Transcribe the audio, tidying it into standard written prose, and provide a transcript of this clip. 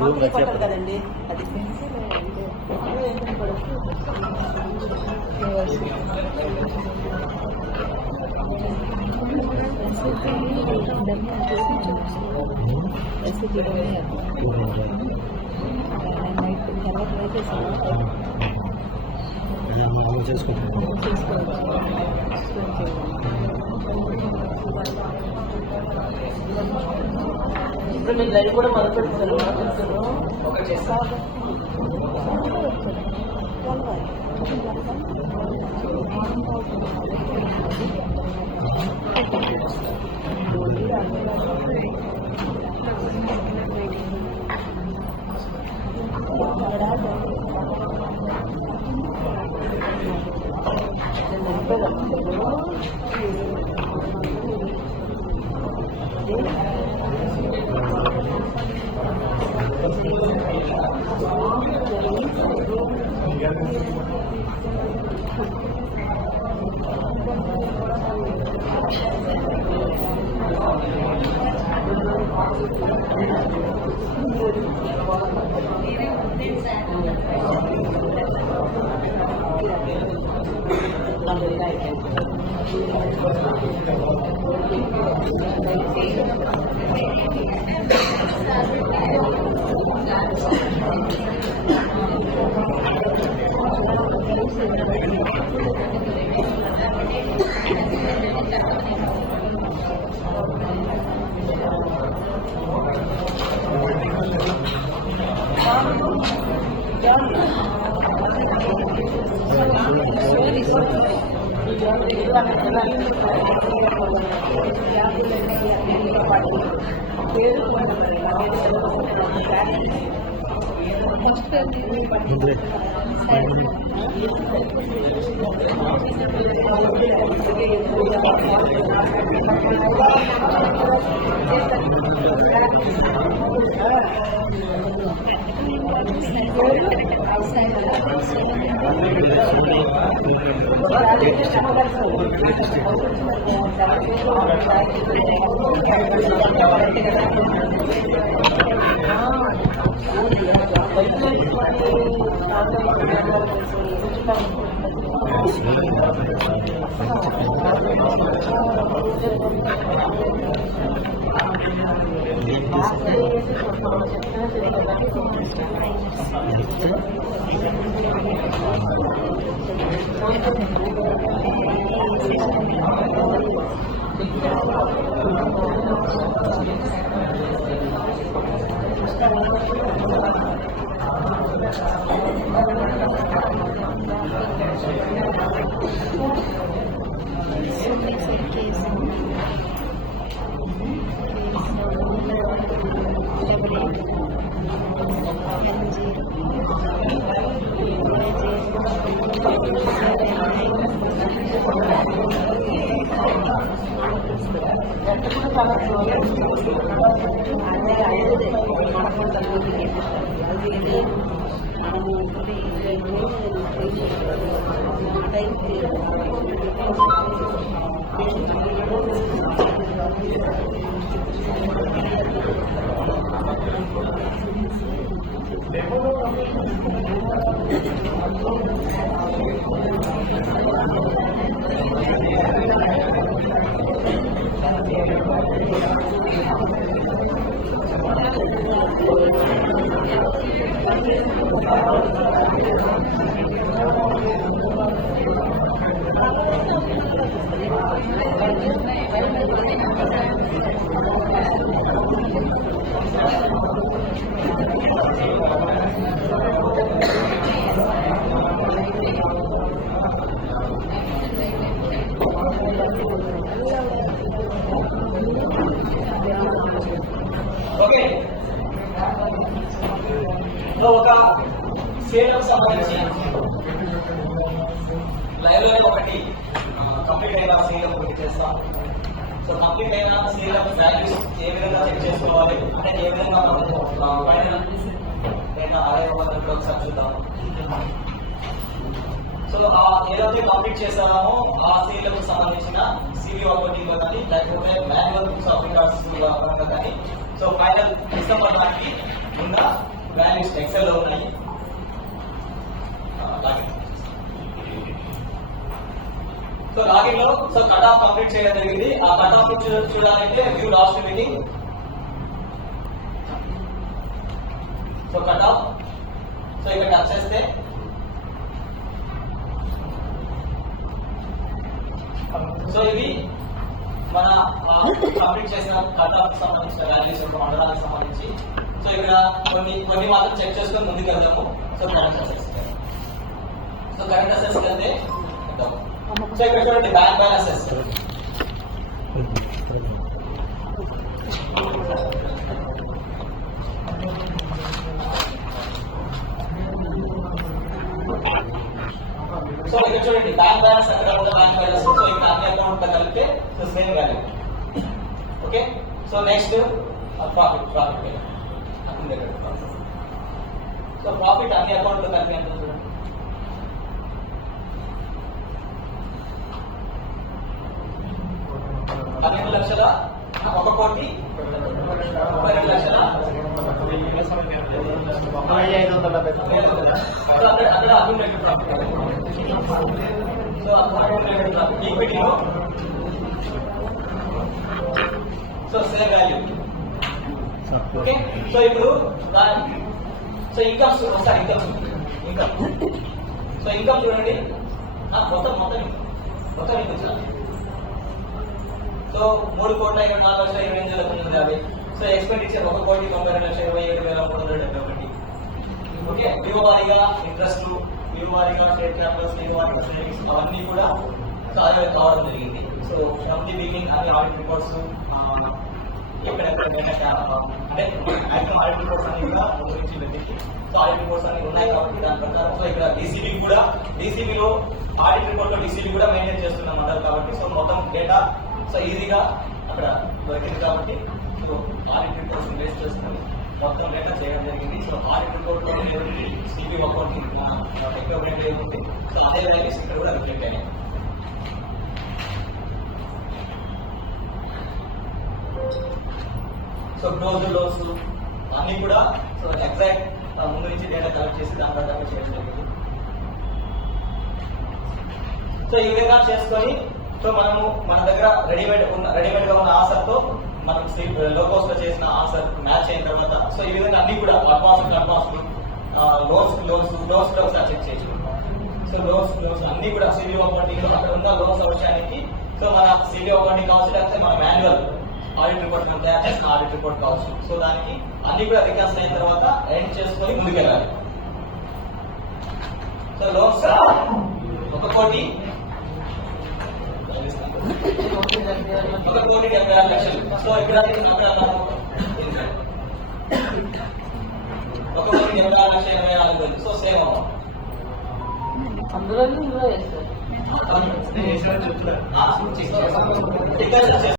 మంత్లీ కొట్టాలి కదండి అది ఇప్పుడు మీరు లైవ్ కూడా మొదలు పెడతారు ఒకటి చేస్తారు ఒక సేల్ సంబంధించి లైవ్ లోనే ఒకటి కంప్లీట్ అయిన సేల్ ఒకటి చేస్తాం. సో కంప్లీట్ అయిన సేల్ వాల్యూస్ ఏ విధంగా చెక్ చేసుకోవాలి అంటే ఏ విధంగా ఫైనల్ డేటా అరే వాళ్ళకి ఒకసారి చూద్దాం. సో ఏదైతే కంప్లీట్ చేస్తామో ఆ సేల్లకు సంబంధించిన సివి ఆపరేటింగ్ లో కానీ లేకపోతే మాన్యువల్ బుక్స్ ఆఫ్ రికార్డ్స్ పరంగా కానీ సో ఫైనల్ డిసెంబర్ దానికి ఉన్న వాల్యూస్ ఎక్సెల్ లో ఉన్నాయి. సో లాగిన్ లో సో కట్ ఆఫ్ కంప్లీట్ చేయడం జరిగింది. ఆ కట్ ఆఫ్ చూడాలంటే view last meeting. So cut off so ఇక్కడ టచ్ చేస్తే సో ఇది మన కంప్లీట్ చేసిన కట్ ఆఫ్ సంబంధించిన వాల్యూస్ మండలానికి సంబంధించి. సో ఇక్కడ కొన్ని మాత్రం చెక్ చేసుకొని ముందుకు వెళ్దాము. సో కరెంట్ అసెస్ వెళ్తే సో ఇక్కడ చూడండి బ్యాంక్ బ్యాలెన్సెస్. సో ఇక్కడ చూడండి బ్యాంక్ బ్యాలెన్స్ అక్కడ ఉన్న బ్యాంక్ బ్యాలెన్స్. సో ఇక్కడ అన్ని అకౌంట్ కలిపితే so same value. Okay so next profit. So profit అన్ని అకౌంట్ లో కలిపి ఎంత చూడండి. 12 లక్షల 1 కోటి 32 లక్షల 5,570 అక్కడ అకౌంట్ ప్రాఫిట్. సో ఈక్విటీలో so same value. Okay so ఇప్పుడు సో ఇన్కమ్స్ ఒకసారి ఇన్కమ్ సో ఇన్కమ్ చూడండి. మొత్తం income so 3,04,28,950. So expenditure 1,92,27,371. Okay విలువ వారీగా ఇంట్రెస్ట్, విలువ వారీగా ట్రేడ్ క్యాపిటల్స్, విలువ వారీగా సేవింగ్స్ అవన్నీ కూడా సో అదే కావడం జరిగింది. సో ఫ్రమ్ ది బిగినింగ్ అన్ని ఆడిట్ రిపోర్ట్స్ ఎక్కడెక్కడ అంటే మ్యాక్సిమం ఆడిట్ రిపోర్ట్స్ అన్ని కూడా ముందు నుంచి వెతికి సో ఆడిట్ రిపోర్ట్స్ అన్ని ఉన్నాయి కాబట్టి దాని ప్రకారం సో ఇక్కడ డీసీబీ కూడా డీసీబీలో ఆడిట్ రిపోర్ట్ లో డీసీబీ కూడా మెయింటైన్ చేస్తున్నాం అన్నారు కాబట్టి సో మొత్తం డేటా సో ఈజీగా అక్కడ దొరికింది కాబట్టి సో ఆడిట్ రిపోర్ట్స్ బేస్ చేసుకుని మొత్తం డేటా చేయడం జరిగింది. సో ఆడిట్ రిపోర్ట్ లో సిబి అకౌంట్ ఎక్విప్మెంట్ ఏముంది సో అదే వాల్యూస్ ఇక్కడ కూడా రిఫ్లెక్ట్ అయ్యాయి. సో క్లోజ్ లోన్స్ అన్ని కూడా సో ఎగ్జాక్ట్ ముందు నుంచి డేటా కలెక్ట్ చేసి దాని ప్రకారం చేయడం జరిగింది. సో ఈ విధంగా చేసుకొని సో మనము మన దగ్గర రెడీమేడ్ గా ఉన్న ఆన్సర్ తో మనం లోకోస్ లో చేసిన ఆన్సర్ మ్యాచ్ అయిన తర్వాత సో ఈ విధంగా అన్ని కూడా అడ్వాన్స్ లోన్స్ లో ఒకసారి చెక్ చేయొచ్చు. సో లోన్స్ అన్ని కూడా సిబిఓ అకౌంటింగ్ లో అక్కడ ఉన్న లోన్స్ అవసరానికి సో మన సిబిఓ అకౌంటింగ్ కావచ్చు లేకపోతే మన మాన్యువల్ ఆడిట్ రిపోర్ట్ మనం తయారు చేసిన ఆడిట్ రిపోర్ట్ కావచ్చు. సో దానికి అన్ని కూడా రికాస్ట్ అయిన తర్వాత ఎండ్ చేసుకొని ముందుకెళ్ళాలి. So loans 1,76,00,000. సో ఇక్కడ 1,76,84,000. సో సేమ్ అమౌంట్ అందులో చేస్తారు.